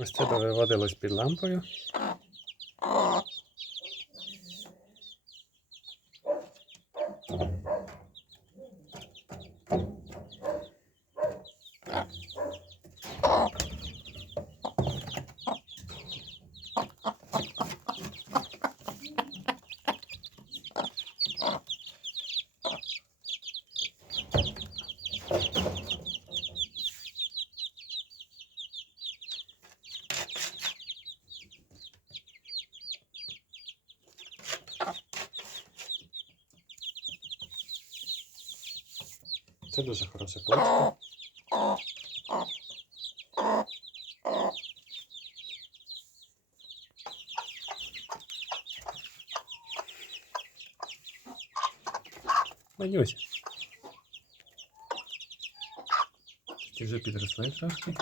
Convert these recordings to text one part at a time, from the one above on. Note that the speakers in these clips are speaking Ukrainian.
Ось це виводилось під лампою. Це дуже хороша поличка. Манюсь. Ті вже підросли трошки.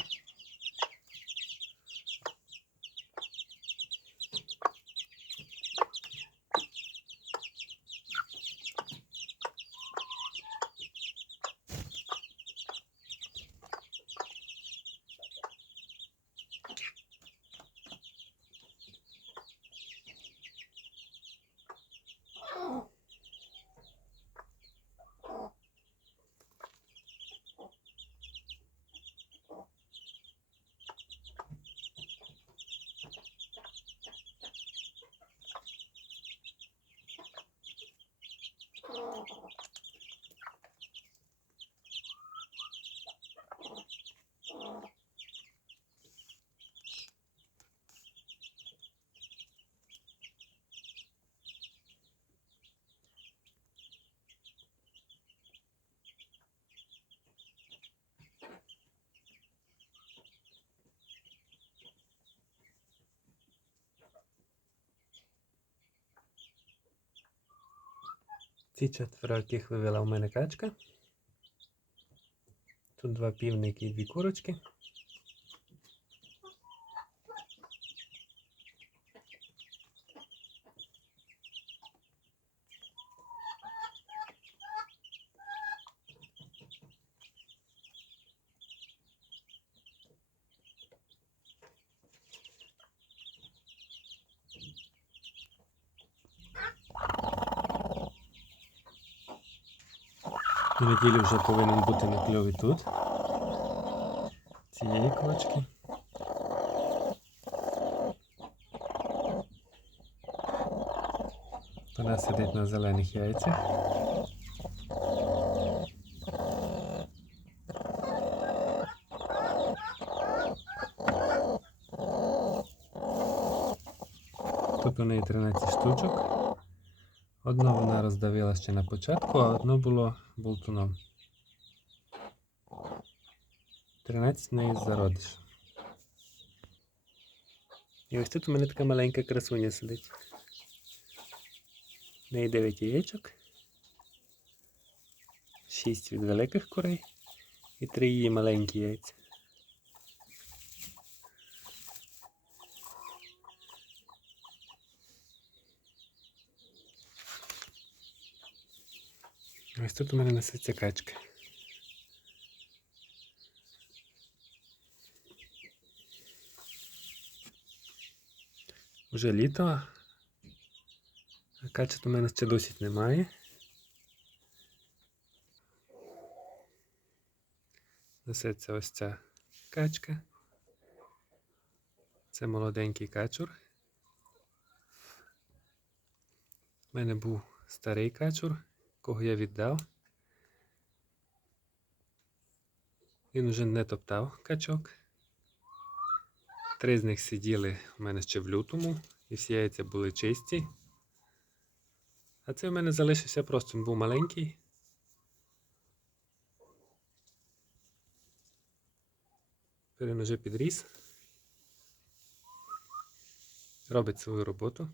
Ці четверо, яких вивела в мене качка. Тут два півники і дві курочки. В неділю вже повинен бути на кльові тут. Цієї квачки. Вона сидить на зелених яйцях. Тут у неї 13 штучок. Одну вона роздавила ще на початку, а одно було болтуном. 13 неї зародиш. І ось тут у мене така маленька красуня сидить. В неї 9 яєчок. 6 від великих курей і 3 її маленькі яйця. Ось тут у мене несеться качка. Вже літо, а качок у мене ще досить немає. Несеться ось ця качка. Це молоденький качур. У мене був старий качур кого я віддав. Він вже не топтав качок. Три з них сиділи у мене ще в лютому, і всі яйця були чисті. А це в мене залишився просто, він був маленький. Тепер Він вже підріс. Робить свою роботу.